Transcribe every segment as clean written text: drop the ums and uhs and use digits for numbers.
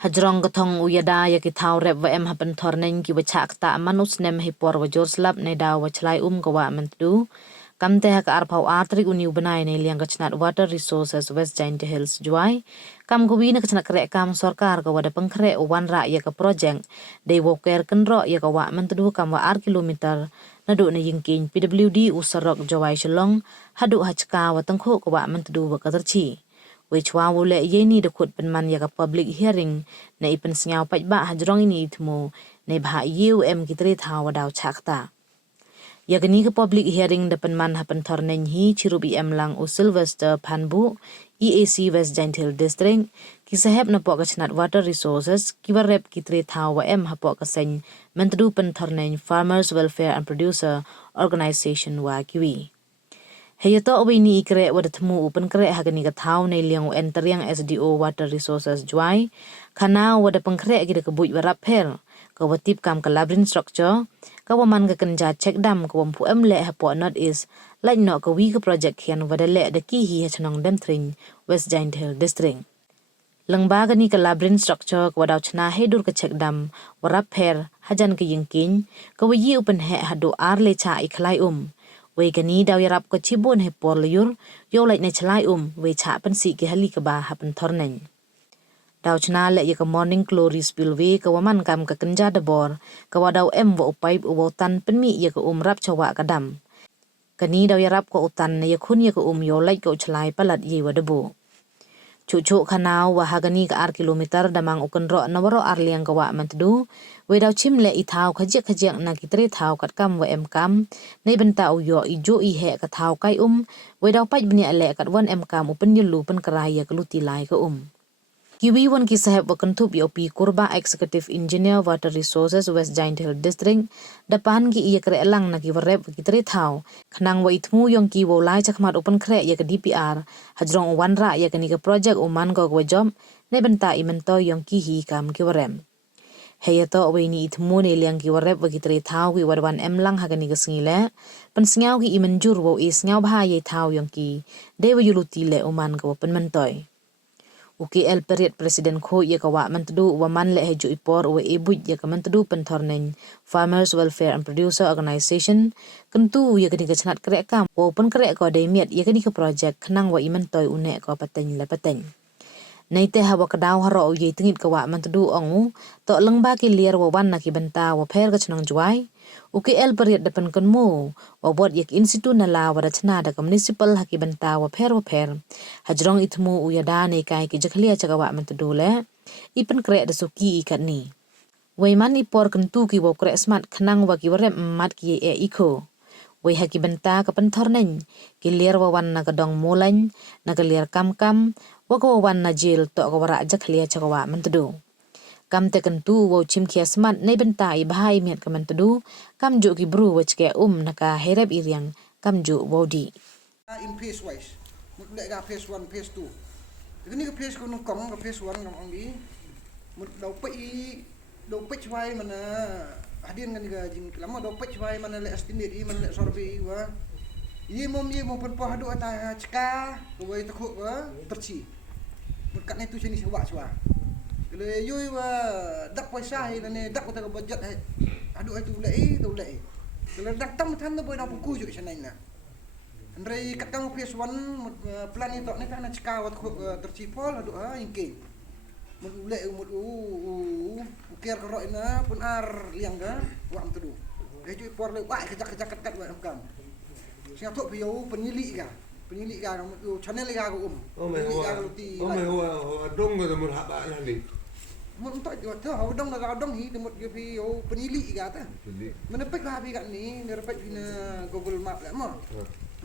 Hajrong gathong uyada ya ki thau rep wa em hapen thornen ki wachak ta manus nem hi por wa jor slap ne da wa chlai gawa mentu kam te ha ka ar phau atrik uni banai ne liang gachnat water resources West Giant Hills juai kam gowi na gachnat krek kam sarkar ga wada pengkre wan ra ya ka project de wo ker kenro ya ka wa mentu kam wa ar kilometer nadu ne yingkin PWD usarok jawai shalong hadu hachka wa tengkho ka wa mentu wa katerchi which wa wule yeni de kut penman ya ka public hearing na ipen sngau paj ba hajrong ini itmu ne bha UM kitri thaw daw chakta ya gani ka public hearing de penman hapen thornen hi chirubi em lang u Sylvester Phanbu EAC West Giant Hill District ki sahab na po ka chnat water resources ki warep kitri thaw wa em hapo ka sen mentru pen thornen Farmers Welfare and Producer Organization wa kiwi Hayato awini ikre wadatmu upen kre hagani ka thau nei liang enteriang SDO Water Resources juai khana wada pengkre gida ka buj warap her ka watip kam ka labrin structure ka waman ka kenja check dam ka wampu emle hapo not is like no ka wi ka project khian wada le da ki hi hachnong dam tring West Giant Hill District langba gani ka labrin structure ka wadaw chna hedur ka check dam warap her hajan ka yingkin ka wi upen he hado ar le cha ikhlai Wei gani daw yarap ko chibun he por liyur yo like ne chlai we cha pan si ki hali ka ba hapen thornen daw chna le ya ka morning glory spillway ka waman kam ka kenja de bor ka wadaw em wo pipe wo tan pen mi ya ka rap chawa ka dam kani daw yarap ko utan ne ya khun ya ka yo like ko chlai palat ye wa debu Cucu kanau wa hagani ka ar kilometer damang ukenro nawaro ar liang ka wa mantdu we daw chim le i thau khajek na kitre thau kat kam wa em kam nei benta uyo ijo i he ka thau kai we daw paj bni le kat wan em kam upen yulu pen karaya ka luti lai ka Kiwi wan ki sahab wa kentup yo pi kurba executive engineer water resources West Giant Hill District depan ki iya kre elang na ki warep kitre thau khnang wa itmu yong ki wo lai chakmat open kre ya ka DPR hajrong wan ra ya ka ni ka project uman go wa jom ne benta imento yong ki hi kam ki warem Hayato we ni itmu ne liang ki warep wa kitre thau ki warwan em lang ha ka ni ka sngile pen sngau ki imenjur wo is ngau bha ye thau yong ki de wa yuluti le uman go pen mentoy UKL period Presiden Kho ya kawa mentdu waman le heju ipor we ibuj ya ka mentdu penthornen Farmers Welfare and Producer Organization kentu ya kini kachnat krek kam wo pen krek ko de miat ya kini ka project khnang wa imentoy une ko pateng le pateng nei te hawa kadaw haro ye tingit kawa mentdu ongu to lengba ki liar wa wan na ki benta wa pher ka chnang juai UKL period depan kenmu wa bot yak institut na la wa rachna da municipal haki benta wa pher hajrong itmu uyada ne kai ki jakhlia chagawa mentdu le ipen kre da suki ikat ni wei mani por kentu ki wo kre smart khnang wa ki warem mat ki e iko wei haki benta ka penthornen ki liar wa wan na kadong mulan na ka liar kam wa ko wan na jil to ka wara jakhlia chagawa mentdu kam te kentu wo chim kia smart nei benta i bahai miat ka mentdu kam ju ki bru wach ke naka herep iriang kam ju wodi in phase wise mut le ga phase 1 phase 2 ini ka phase ko nong kong ka phase 1 ngam angi mut dau pe chwai mana hadin kan ga jing lama dau pe chwai mana le estimate i mana le survey wa ye mom pen po hadu ata chka ko wai takho wa terchi mut kat ne tu sini sewa chwa le yoi wa dak paisa hi ne dak ta budget hai adu ai tu le le dak tam than no boy na ku ju sanai na andre katang phase 1 plan itu ne kana chka wat tercipol adu ha ingke mut le mut ukiar ko ina pun ar liang ga wa am tu ge ju por le wa kejak kat wa kam sia tu bio penyili ga channel ga ko dong ga mun haba ni mun to tu ho dong ga dong hi mut ge bio penyili ga ta menepek ba bi ga ni nerepek bina Google Map la mo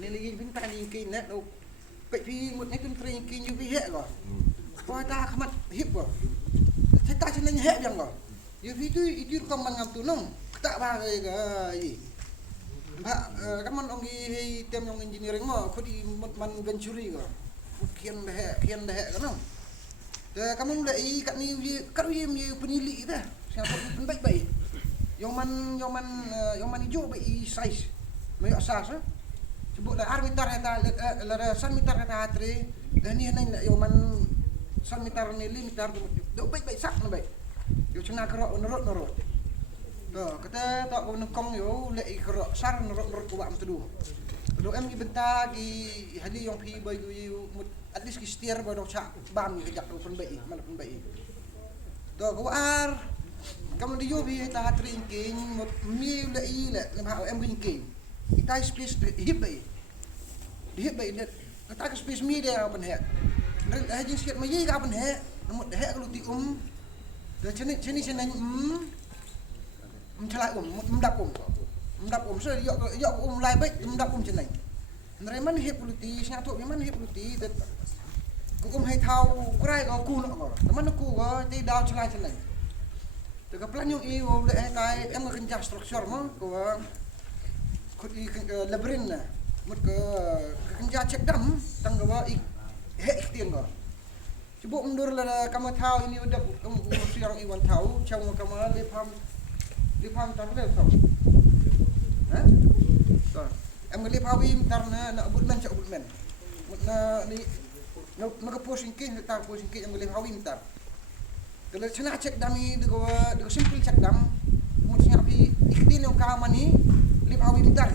ni lagi pin tan king net do pe pi mut ni kun train king yu bi he go po ta khmat hip go ta chen ni he jang go yu bi tu itu kom man ngam tu nong ta ba ga yi ba kaman ong gi tem yong engineering mo khodi mut man venturi go kian de he go nong de kamu le i kat ni mi penili ta siapa pun baik yang man ijo ba i size me asas sebut la armitar eta la san mitar eta atre dan ni yang man san mitar ni limitar đậu bích bậy sắc nó bậy yo chuna kro norot to kata to ko kong yo le kro sar norot ko am tudu do em ni benta gi hali yong phi boy gu at least ki stier ba do cha bam ni jak pun bậy man pun bậy to ko ar kam di yo bi ta hatri king mot mi le i le ha em gu king itai space hip bậy net ta ka space mi de apa he ha jing siat ma yi ka apa he mot he ka lu ti de cheni chen chalai đập so yo lai bai đập chen nai nrai man hip lu ti sna tho man hip lu ti de ko hai thau krai ko ku no ko man ku ko ti dau chalai chen nai de ka plan yung i wo le tai em ka kan structure mo ko khut i labrin na mot ka kan ja check dam tang ga i he ikhtien ko coba mundur lah kamu tahu ini udah siang iwan tahu cuma kamu li pam tar le tahu ha to em li pawi tar na abut men cak abut men na ni na ka posting ke tar posting ke em li pawi tar kalau cina cek dami de simple cek dam mut nyapi iktin yang ka mani li pawi tar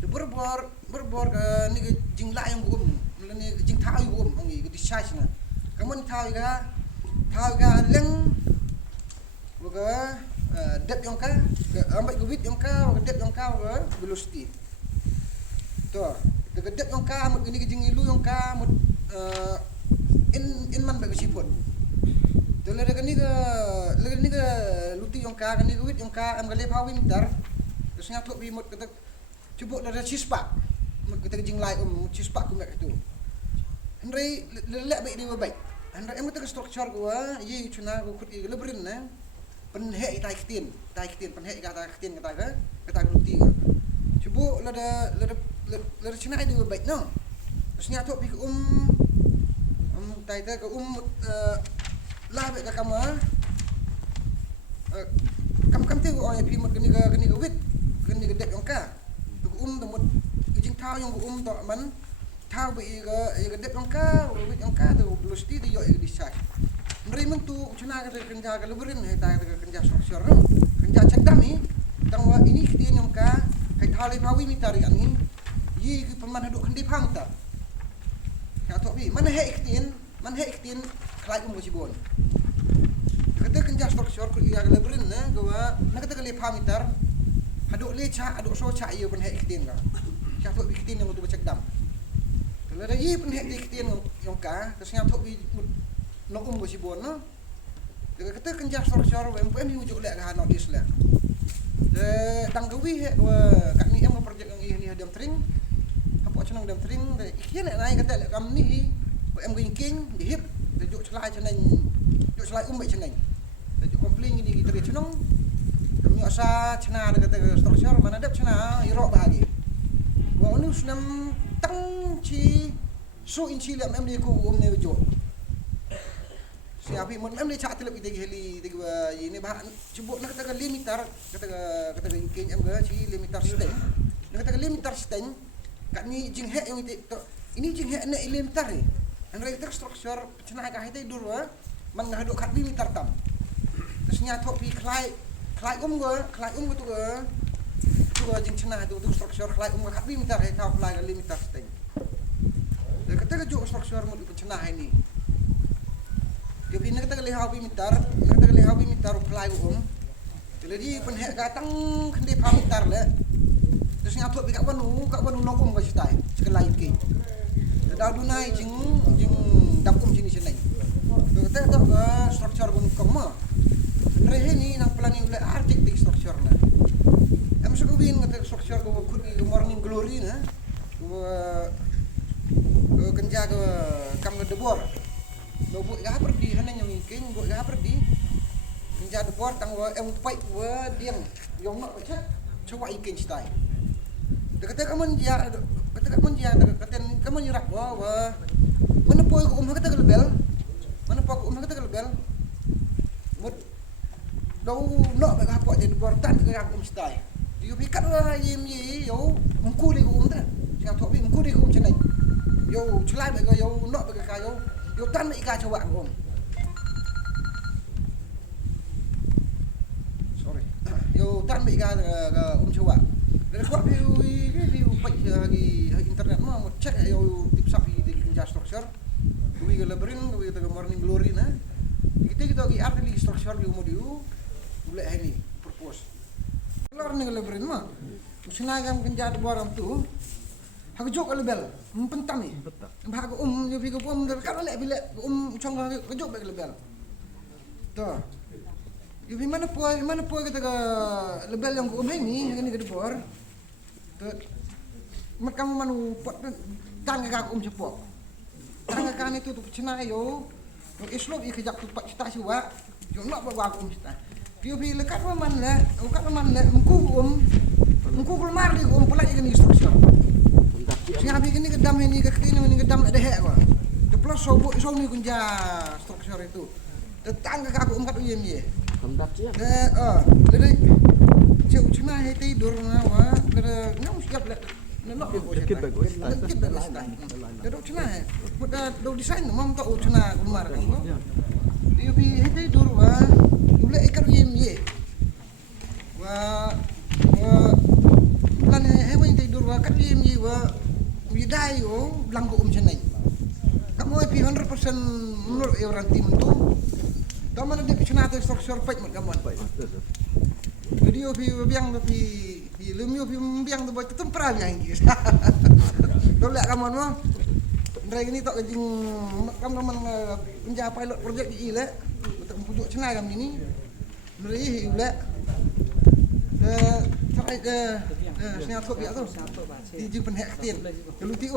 de berbor ni jing la yang gum ni jing thao yu gum ngi di size na kamun thao ga leng boga depth yang ka ambai width yang ka depth yang ka velocity to de depth yang ka mut ni jing ilu yang ka mut in man ba sipot to le ni ga luti yang ka ni width yang ka am ga le phao winter terus nya thok bi mut kata cuba dari sispak kita jing lai sispak ku mek tu Henry lelak baik dia baik. Henry em kata structure gua, ye cuna gua kut lebrin na. Pen he tai ktin, pen he kata ktin kata luti. Cuba lada cuna dia baik no. Terus nya tok pi tai ta ke lah baik ka kam tu oi pi mot keni ga wit, keni ga dek ka. Tu temut jing thau yang tu man thao bị cái đẹp trong cá, bị trong cá từ velocity thì dội đi sai. Nari mentu cuna cái kerja cái leberin hay tay cái kerja structure, kerja cek dami. Tangwa ini kita yang cá hay thao le pawi mitari ani, ye cái peman hidup kendi pang tak. Kata bi mana hay ikhtin kelai sibon. Kata kerja structure kerja cái leberin na, gawa nak kata le pang mitar, hidup le cha, hidup so cha ia pun hay ikhtin ka. Kata bi ikhtin yang untuk cek dam. Kalau ada ye pun hek diktin yang ka, terus nyatu bi no go sibon no. Dekat kata kenjar sor-sor WMPM ni ujuk lek ka no dis lek. De tang gawi hek kat ni em projek yang ni hadam tring. Apa cenang dam tring de ikhien lek nai kata lek kam ni WM king di hip de juk celai cenang. Juk celai bai cenang. De juk komplain ni kita cenang. Kami asa cena de kata sor-sor mana dap cena irok bahagi. Wa unu senam tang chi so in chi lam em ni ko ne jo siapa mon em ni cha telep ide heli de ini bah cuba nak kata limitar kata king em ga chi limitar stain nak kata limitar stain kat ni jing he yang ini jing he na limitar ni and right structure cena ka hite dur wa man ngadu kat limitar tam terus nya thok pi klai go tu jing cena tu structure klai ga kat limitar he ka klai limitar stain kata juk structure mo di cena ini Jadi nak kata lehawi mitar apply hukum. Jadi pen hek gatang kendi pamitar le. Terus ngatuk bi kat wanu nokum ka sitai. Sekelai ke. Dah dunai jing dakum sini senai. Kata tak ke structure gun koma. Rehe ni nang planning le architect structure na. Am sugubin kata structure go morning glory na. Go kenja ke kam ke debor. Lo buat gah perdi hana yang mungkin buat gah perdi menjadi debor tang wa em pai wa diang yong nak baca coba ikin sitai kata kamu nyerap wa mana poi ko kata lebel mut dau nak gah pot jadi debor tan ke aku sitai yo pikat wa yim yo mungku di ko ta jangan thok bi mungku di ko cenai yo celai ba yo nak ba ka yo tan mai ka coba ko do tan bị ga coba dari kuat view page lagi internet mah mau cek ayo tip sapi di kinja structure gue leberin gue kita morning glory na kita lagi arti structure di umur mulai ini purpose keluar nih leberin mah sinagam kinja barang tu aku jok lebel pentam ni bah aku yo fi ko dari kan lek bila chong ko jok bag lebel to yo fi mana po kita ke lebel yang ko ni ke debor to mat kamu manu pot tang ka ko sepok tang ka ni tu cina yo islop i kejak tu pak cita siwa yo nak ba ko cita yo fi lekat man la engku keluar di pelak ini instruction sing abi ini kedam ini kedam ada hek kok the plus so ni kunja struktur itu tetangga aku umkat uyem ye Kamdak cia. Dari ceu cina he tidur ngawa dari ngau siap lek nenok ko Dikit bagus. dikit bagus dari cina he buat do desain mam to cina kumar kan dia bi he tidur wa mulai ikat uyem ye wa lan he wen tidur wa kat uyem ye wa widai yo blanco chenai kamu pi 100% menurut orang tim tu taman ada cina tu struktur pek mat kamu jadi yo pi biang pi lum yo pi biang tu buat tempera yang gitu tolak kamu mah ndai ini tok jing kamu penja pilot project di ile untuk pujuk cina kamu ini ndai ile sampai ke senyap kok ya tu di jing penhek tin lu ti